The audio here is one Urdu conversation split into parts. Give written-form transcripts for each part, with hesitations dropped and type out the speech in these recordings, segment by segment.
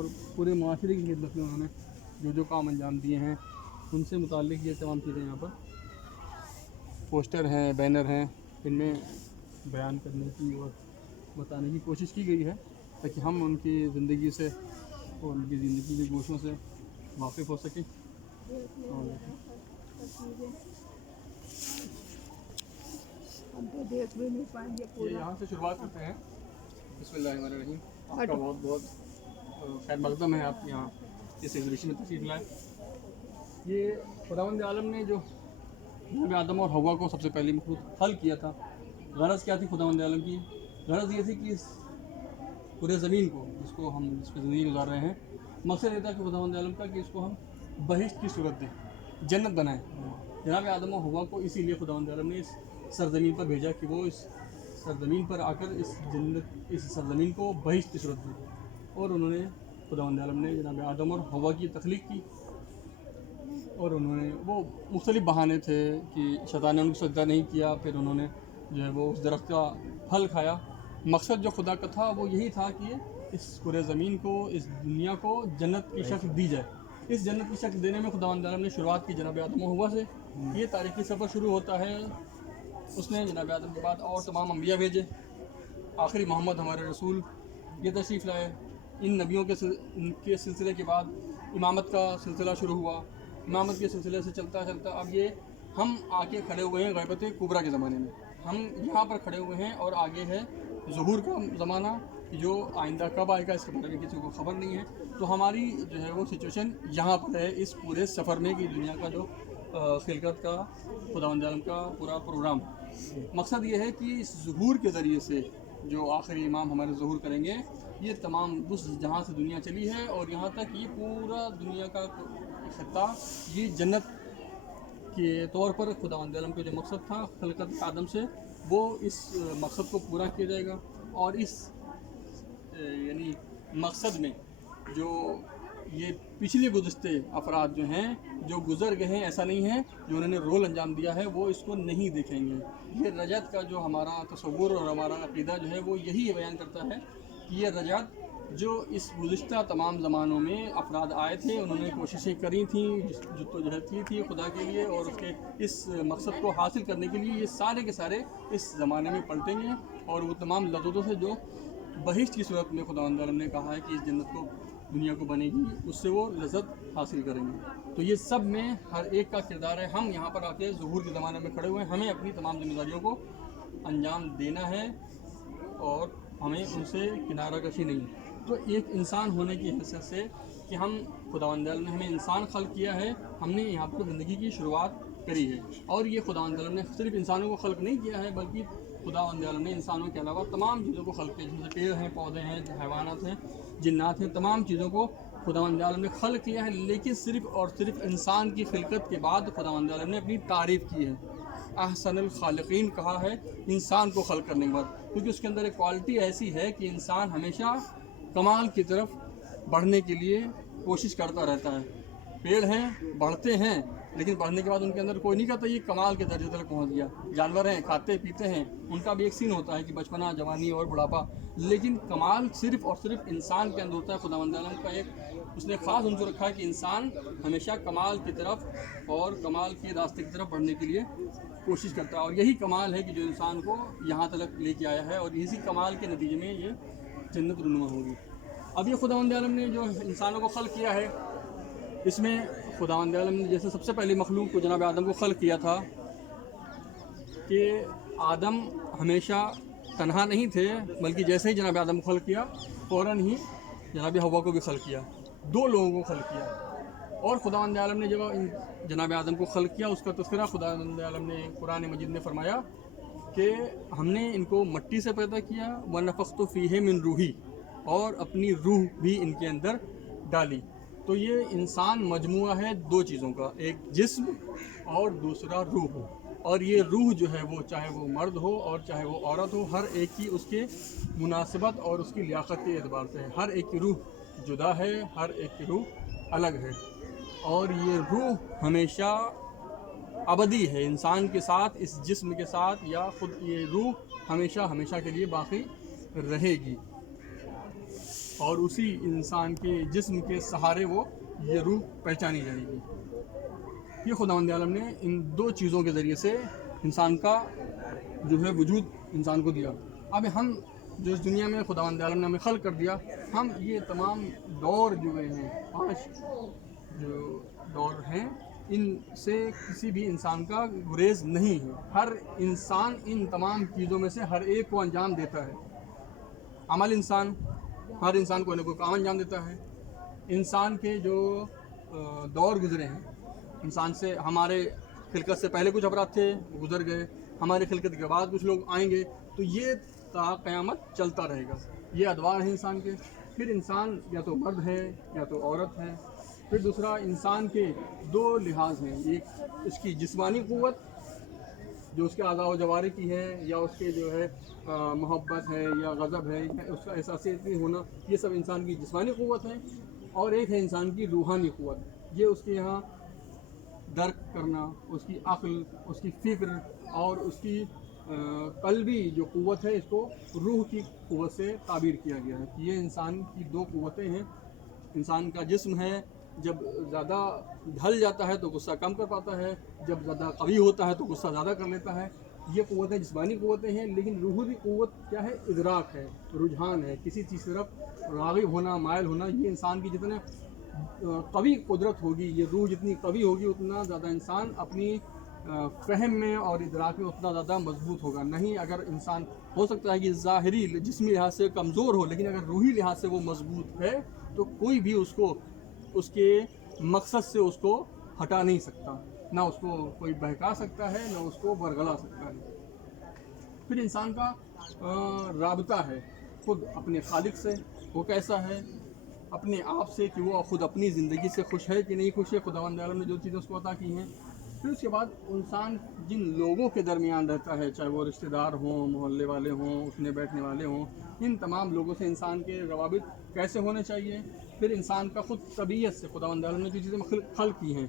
اور پورے معاشرے کی خدمت میں انہوں نے جو کام انجام دیے ہیں ان سے متعلق یہ تمام چیزیں یہاں پر پوسٹر ہیں، بینر ہیں، ان میں بیان کرنے کی اور بتانے کی کوشش کی گئی ہے تاکہ ہم ان کی زندگی سے اور ان کی زندگی کے گوشوں سے واقف ہو سکیں. یہ یہاں سے شروعات کرتے ہیں. بسم اللہ الرحمن الرحیم. آپ کا بہت بہت خیر مقدم ہے، آپ یہاں اس ایگزیبیشن میں تشریف لائے. یہ خداوند عالم نے جو جناب آدم اور حوا کو سب سے پہلی مخلوق خلق کیا تھا، غرض کیا تھی خداوند عالم کی؟ غرض یہ تھی کہ اس پورے زمین کو جس پہ زندگی گزار رہے ہیں، مقصد یہ تھا کہ خداوند عالم کا کہ اس کو ہم بہشت کی صورت دیں، جنت بنائیں. جناب آدم و حوا کو اسی لیے خداوند عالم نے اس سرزمین پر بھیجا کہ وہ اس سرزمین پر آ کر اس سرزمین کو بہشت کی صورت دیں. اور انہوں نے خداوند عالم نے جناب آدم اور حوا کی تخلیق کی، اور انہوں نے وہ مختلف بہانے تھے کہ شیطان نے ان کو سجدہ نہیں کیا، پھر انہوں نے جو ہے وہ اس درخت کا پھل کھایا. مقصد جو خدا کا تھا وہ یہی تھا کہ اس پورے زمین کو، اس دنیا کو جنت کی شکل دی جائے. اس جنت کی شکل دینے میں خداوند عالم نے شروعات کی جناب آدم و حوا سے. یہ تاریخی سفر شروع ہوتا ہے، اس نے جناب آدم کے بعد اور تمام انبیاء بھیجے. آخری محمد ہمارے رسول یہ تشریف لائے. ان نبیوں کے سلسلے کے بعد امامت کا سلسلہ شروع ہوا. امامت کے سلسلے سے چلتا چلتا اب یہ ہم آ کے کھڑے ہوئے ہیں غیبت کبریٰ کے زمانے میں. ہم یہاں پر کھڑے ہوئے ہیں اور آگے ہے ظہور کا زمانہ جو آئندہ کب آئے گا اس کے بارے میں کسی کو خبر نہیں ہے. تو ہماری جو ہے وہ سچویشن یہاں پر ہے اس پورے سفر میں کہ دنیا کا جو خلقت کا خداوند عالم کا پورا پروگرام. مقصد یہ ہے کہ اس ظہور کے ذریعے سے جو آخری امام ہمارے ظہور کریں گے، یہ تمام اس جہاں سے دنیا چلی ہے اور یہاں تک یہ پورا دنیا کا خطہ یہ جنت کے طور پر خداوند عالم کا جو مقصد تھا خلقت آدم سے، وہ اس مقصد کو پورا کیا جائے گا. اور اس یعنی مقصد میں جو یہ پچھلے گزشتے افراد جو ہیں جو گزر گئے ہیں، ایسا نہیں ہے جو انہوں نے رول انجام دیا ہے وہ اس کو نہیں دیکھیں گے. یہ رجعت کا جو ہمارا تصور اور ہمارا عقیدہ جو ہے وہ یہی بیان کرتا ہے کہ یہ رجعت جو اس گزشتہ تمام زمانوں میں افراد آئے تھے، انہوں نے کوششیں کری تھیں، جدوجہد کی تھی خدا کے لیے اور اس کے اس مقصد کو حاصل کرنے کے لیے، یہ سارے کے سارے اس زمانے میں پلٹیں گے اور وہ تمام لذتوں سے جو بہشت کی صورت میں خداوند عالم نے کہا ہے کہ اس جنت کو دنیا کو بنے گی، اس سے وہ لذت حاصل کریں گے. تو یہ سب میں ہر ایک کا کردار ہے. ہم یہاں پر آ کے ظہور کے زمانے میں کھڑے ہوئے ہیں، ہمیں اپنی تمام ذمہ داریوں کو انجام دینا ہے اور ہمیں ان سے کنارہ کشی نہیں. تو ایک انسان ہونے کی حیثیت سے کہ ہم خداوند عالم نے ہمیں انسان خلق کیا ہے، ہم نے یہاں پر زندگی کی شروعات کری ہے. اور یہ خداوند عالم نے صرف انسانوں کو خلق نہیں کیا ہے بلکہ خداوند عالم نے انسانوں کے علاوہ تمام چیزوں کو خلق کیا، جن سے پیڑ ہیں، پودے ہیں، حیوانات ہیں، جنات ہیں، تمام چیزوں کو خداوند عالم نے خلق کیا ہے. لیکن صرف اور صرف انسان کی خلقت کے بعد خداوند عالم نے اپنی تعریف کی ہے. احسن الخالقین کہا ہے انسان کو خلق کرنے کے بعد، کیونکہ اس کے اندر ایک کوالٹی ایسی ہے کہ انسان ہمیشہ کمال کی طرف بڑھنے کے لیے کوشش کرتا رہتا ہے. پیڑ ہیں، بڑھتے ہیں، لیکن بڑھنے کے بعد ان کے اندر کوئی نہیں کہتا یہ کمال کے درجے تک پہنچ گیا. جانور ہیں، کھاتے پیتے ہیں، ان کا بھی ایک سین ہوتا ہے کہ بچپنا، جوانی اور بڑھاپا. لیکن کمال صرف اور صرف انسان کے اندر ہوتا ہے. خداوند عالم کا ایک اس نے خاص عنصر رکھا ہے کہ انسان ہمیشہ کمال کی طرف اور کمال کے راستے کی طرف بڑھنے کے لیے کوشش کرتا ہے. اور یہی کمال ہے کہ جو انسان کو یہاں تک لے کے آیا ہے اور اسی کمال کے نتیجے میں یہ جنت رونما ہوگی. اب یہ خداوند عالم نے جو انسانوں کو خلق کیا ہے، اس میں خداوند عالم نے جیسے سب سے پہلی مخلوق کو جناب آدم کو خلق کیا تھا کہ آدم ہمیشہ تنہا نہیں تھے، بلکہ جیسے ہی جناب آدم کو خلق کیا فوراً ہی جناب حوا کو بھی خلق کیا، دو لوگوں کو خلق کیا. اور خداوند عالم نے جب جناب آدم کو خلق کیا اس کا تذکرہ خداوند عالم نے قرآن مجید میں فرمایا کہ ہم نے ان کو مٹی سے پیدا کیا، وَنَفَخْتُ فِيهِ مِن رُوحِي، اور اپنی روح بھی ان کے اندر ڈالی. تو یہ انسان مجموعہ ہے دو چیزوں کا، ایک جسم اور دوسرا روح. اور یہ روح جو ہے وہ چاہے وہ مرد ہو اور چاہے وہ عورت ہو، ہر ایک کی اس کے مناسبت اور اس کی لیاقت کے اعتبار سے ہے. ہر ایک کی روح جدا ہے، ہر ایک کی روح الگ ہے. اور یہ روح ہمیشہ ابدی ہے انسان کے ساتھ، اس جسم کے ساتھ، یا خود یہ روح ہمیشہ ہمیشہ کے لیے باقی رہے گی. اور اسی انسان کے جسم کے سہارے وہ یہ روح پہچانی جائے گی۔ یہ خداوند عالم نے ان دو چیزوں کے ذریعے سے انسان کا جو ہے وجود انسان کو دیا۔ اب ہم جو اس دنیا میں خداوند عالم نے ہمیں خلق کر دیا، ہم یہ تمام دور جو ہیں 5 جو دور ہیں، ان سے کسی بھی انسان کا گریز نہیں ہے۔ ہر انسان ان تمام چیزوں میں سے ہر ایک کو انجام دیتا ہے۔ عمل انسان، ہر انسان کوئی نہ کوئی کام انجام دیتا ہے۔ انسان کے جو دور گزرے ہیں، انسان سے ہمارے خلقت سے پہلے کچھ افراد تھے، وہ گزر گئے، ہمارے خلقت کے بعد کچھ لوگ آئیں گے، تو یہ تا قیامت چلتا رہے گا۔ یہ ادوار ہیں انسان کے۔ پھر انسان یا تو مرد ہے یا تو عورت ہے۔ پھر دوسرا، انسان کے 2 لحاظ ہیں، ایک اس کی جسمانی قوت جو اس کے اعضاء و جوارح کی ہے، یا اس کے جو ہے محبت ہے یا غضب ہے، اس کا احساسیتی ہونا، یہ سب انسان کی جسمانی قوت ہے۔ اور ایک ہے انسان کی روحانی قوت، یہ اس کے یہاں درک کرنا، اس کی عقل، اس کی فکر اور اس کی قلبی جو قوت ہے، اس کو روح کی قوت سے تعبیر کیا گیا ہے کہ یہ انسان کی 2 قوتیں ہیں۔ انسان کا جسم ہے، جب زیادہ ڈھل جاتا ہے تو غصہ کم کر پاتا ہے، جب زیادہ قوی ہوتا ہے تو غصہ زیادہ کر لیتا ہے۔ یہ قوتیں جسمانی قوتیں ہیں، لیکن روحانی قوت کیا ہے؟ ادراک ہے، رجحان ہے، کسی چیز کی طرف راغب ہونا، مائل ہونا۔ یہ انسان کی جتنے قوی قدرت ہوگی، یہ روح جتنی قوی ہوگی، اتنا زیادہ انسان اپنی فہم میں اور ادراک میں اتنا زیادہ مضبوط ہوگا۔ نہیں، اگر انسان ہو سکتا ہے کہ ظاہری جسمی لحاظ سے کمزور ہو، لیکن اگر روحی لحاظ سے وہ مضبوط ہے تو کوئی بھی اس کو اس کے مقصد سے اس کو ہٹا نہیں سکتا، نہ اس کو کوئی بہکا سکتا ہے، نہ اس کو برگلا سکتا ہے۔ پھر انسان کا رابطہ ہے خود اپنے خالق سے، وہ کیسا ہے، اپنے آپ سے کہ وہ خود اپنی زندگی سے خوش ہے کہ نہیں خوش ہے، خداوند عالم نے جو چیزیں اس کو عطا کی ہیں۔ پھر اس کے بعد انسان جن لوگوں کے درمیان رہتا ہے، چاہے وہ رشتہ دار ہوں، محلے والے ہوں، اٹھنے بیٹھنے والے ہوں، ان تمام لوگوں سے انسان کے روابط کیسے ہونے چاہیے۔ پھر انسان کا خود طبیعت سے خداوند عالم نے جو چیزیں خلق کی ہیں،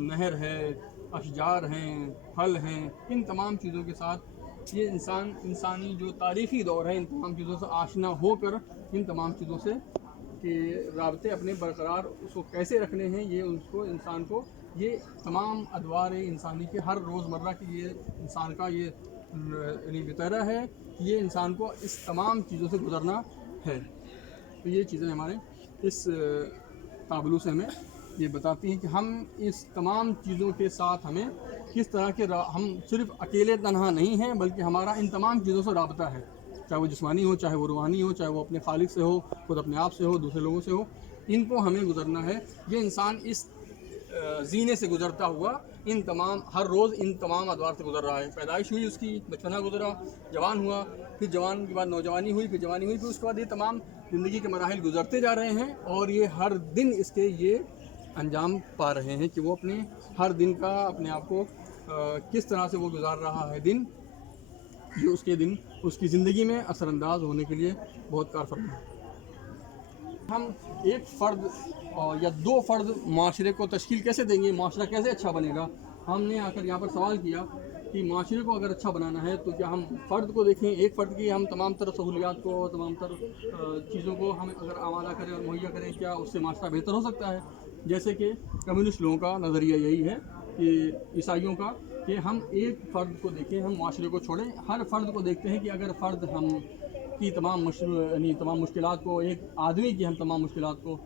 نہر ہے، اشجار ہیں، پھل ہیں، ان تمام چیزوں کے ساتھ یہ انسانی جو تاریخی دور ہے، ان تمام چیزوں سے آشنا ہو کر ان تمام چیزوں سے کہ رابطے اپنے برقرار اس کو کیسے رکھنے ہیں، یہ اس کو انسان کو یہ تمام ادوار انسانی کے ہر روزمرہ کی یہ انسان کا یہ بترا ہے کہ یہ انسان کو اس تمام چیزوں سے گزرنا ہے۔ تو یہ چیزیں ہمارے اس تابلو سے ہمیں یہ بتاتی ہیں کہ ہم اس تمام چیزوں کے ساتھ ہمیں کس طرح کے ہم صرف اکیلے تنہا نہیں ہیں، بلکہ ہمارا ان تمام چیزوں سے رابطہ ہے، چاہے وہ جسمانی ہو، چاہے وہ روحانی ہو، چاہے وہ اپنے خالق سے ہو، خود اپنے آپ سے ہو، دوسرے لوگوں سے ہو، ان کو ہمیں گزرنا ہے۔ یہ انسان اس زینے سے گزرتا ہوا ان تمام ہر روز ان تمام ادوار سے گزر رہا ہے۔ پیدائش ہوئی اس کی، بچپنا گزرا، جوان ہوا، پھر جوان کے بعد نوجوانی ہوئی، پھر جوانی ہوئی، پھر اس کے بعد یہ تمام زندگی کے مراحل گزرتے جا رہے ہیں، اور یہ ہر دن اس کے یہ انجام پا رہے ہیں کہ وہ اپنے ہر دن کا اپنے آپ کو کس طرح سے وہ گزار رہا ہے دن، جو اس کے دن اس کی زندگی میں اثر انداز ہونے کے لیے بہت کار فرما ہے۔ ہم ایک فرد یا 2 فرد معاشرے کو تشکیل کیسے دیں گے، معاشرہ کیسے اچھا بنے گا؟ ہم نے آ کر یہاں پر سوال کیا کہ معاشرے کو اگر اچھا بنانا ہے تو کیا ہم فرد کو دیکھیں، ایک فرد کی ہم تمام تر سہولیات کو، تمام تر چیزوں کو ہم اگر آمادہ کریں اور مہیا کریں، کیا اس سے معاشرہ بہتر ہو سکتا ہے؟ جیسے کہ کمیونسٹ لوگوں کا نظریہ یہی ہے کہ عیسائیوں کا، کہ ہم ایک فرد کو دیکھیں، ہم معاشرے کو چھوڑیں، ہر فرد کو دیکھتے ہیں کہ اگر فرد ہم کی تمام مشکلات کو، ایک آدمی کی ہم تمام مشکلات کو،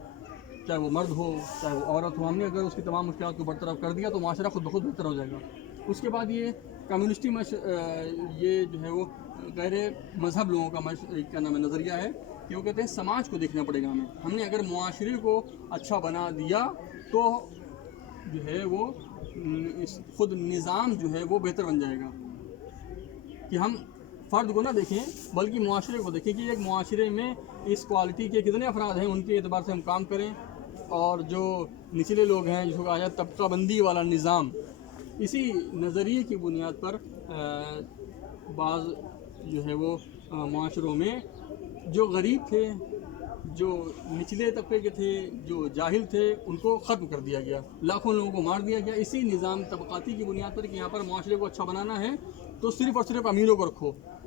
چاہے وہ مرد ہو چاہے وہ عورت ہو، ہم نے اگر اس کی تمام مشکلات کو برطرف کر دیا تو معاشرہ خود بخود بہتر ہو جائے گا۔ اس کے بعد یہ کمیونسٹی یہ جو ہے وہ غیر مذہب لوگوں کا کیا نام ہے نظریہ ہے کہ وہ کہتے ہیں سماج کو دیکھنا پڑے گا ہم نے اگر معاشرے کو اچھا بنا دیا تو جو ہے وہ خود نظام جو ہے وہ بہتر بن جائے گا، کہ ہم فرد کو نہ دیکھیں بلکہ معاشرے کو دیکھیں کہ ایک معاشرے میں اس کوالٹی کے کتنے افراد ہیں، ان کے اعتبار سے ہم کام کریں، اور جو نچلے لوگ ہیں جس کو کہا جائے طبقہ بندی والا نظام، اسی نظریے کی بنیاد پر بعض جو ہے وہ معاشروں میں جو غریب تھے، جو نچلے طبقے کے تھے، جو جاہل تھے، ان کو ختم کر دیا گیا، لاکھوں لوگوں کو مار دیا گیا، اسی نظام طبقاتی کی بنیاد پر کہ یہاں پر معاشرے کو اچھا بنانا ہے تو صرف اور صرف امیروں کو رکھو،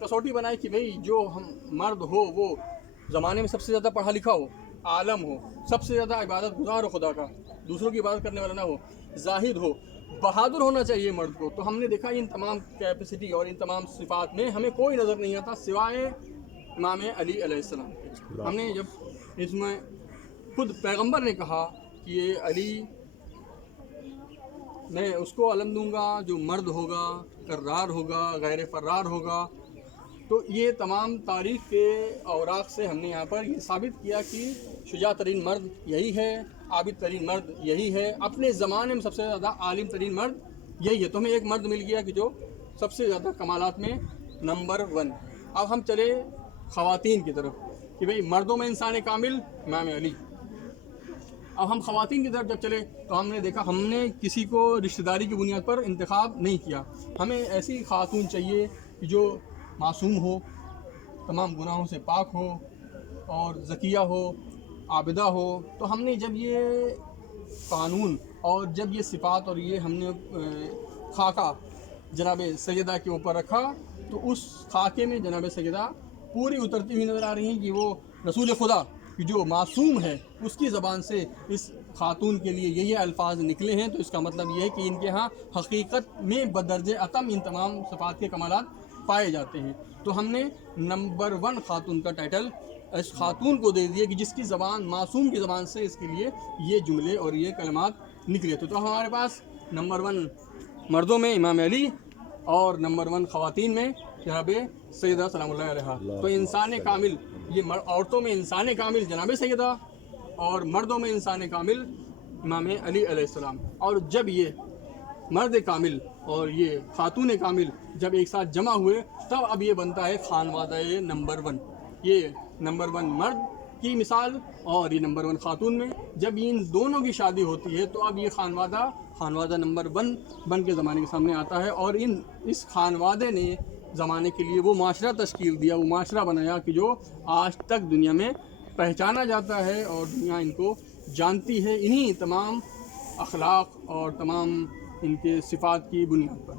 کسوٹی بنائی کہ بھئی جو ہم مرد ہو وہ زمانے میں سب سے زیادہ پڑھا لکھا ہو، عالم ہو، سب سے زیادہ عبادت گزار ہو خدا کا، دوسروں کی عبادت کرنے والا نہ ہو، زاہد ہو، بہادر ہونا چاہیے مرد کو. تو ہم نے دیکھا ان تمام کیپیسٹی اور ان تمام صفات میں ہمیں کوئی نظر نہیں آتا سوائے امام علی علیہ السلام کے. ہم نے جب اس میں خود پیغمبر نے کہا کہ یہ علی میں اس کو علم دوں گا جو مرد ہوگا، کرار ہوگا، غیر فرار ہوگا. تو یہ تمام تاریخ کے اوراق سے ہم نے یہاں پر یہ ثابت کیا کہ شجاع ترین مرد یہی ہے، عابد ترین مرد یہی ہے، اپنے زمانے میں سب سے زیادہ عالم ترین مرد یہی ہے. تو ہمیں ایک مرد مل گیا کہ جو سب سے زیادہ کمالات میں نمبر 1. اب ہم چلے خواتین کی طرف کہ بھئی مردوں میں انسان کامل امام علی. اب ہم خواتین کی طرف جب چلے تو ہم نے دیکھا ہم نے کسی کو رشتہ داری کی بنیاد پر انتخاب نہیں کیا. ہمیں ایسی خاتون چاہیے کہ جو معصوم ہو، تمام گناہوں سے پاک ہو اور زکیہ ہو، عابدہ ہو. تو ہم نے جب یہ قانون اور جب یہ صفات اور یہ ہم نے خاکہ جناب سیدہ کے اوپر رکھا تو اس خاکے میں جناب سیدہ پوری اترتی ہوئی نظر آ رہی ہیں کہ وہ رسول خدا کہ جو معصوم ہے اس کی زبان سے اس خاتون کے لیے یہی الفاظ نکلے ہیں. تو اس کا مطلب یہ ہے کہ ان کے ہاں حقیقت میں بدرجہ اتم ان تمام صفات کے کمالات پائے جاتے ہیں. تو ہم نے نمبر 1 خاتون کا ٹائٹل اس خاتون کو دے دیا کہ جس کی زبان معصوم کی زبان سے اس کے لیے یہ جملے اور یہ کلمات نکلے. تو ہمارے پاس نمبر 1 مردوں میں امام علی اور نمبر 1 خواتین میں جناب سیدہ سلام اللہ علیہا. تو انسان کامل یہ عورتوں میں انسان کامل جناب سیدہ اور مردوں میں انسان کامل امام علی علیہ السلام. اور جب یہ مرد کامل اور یہ خاتون کامل جب ایک ساتھ جمع ہوئے تب اب یہ بنتا ہے خانوادہ نمبر 1. یہ نمبر 1 مرد کی مثال اور یہ نمبر 1 خاتون میں جب ان دونوں کی شادی ہوتی ہے تو اب یہ خانوادہ نمبر 1 بن کے زمانے کے سامنے آتا ہے. اور اس خانوادے نے زمانے کے لیے وہ معاشرہ تشکیل دیا، وہ معاشرہ بنایا کہ جو آج تک دنیا میں پہچانا جاتا ہے اور دنیا ان کو جانتی ہے انہی تمام اخلاق اور تمام ان کے صفات کی بنیاد پر.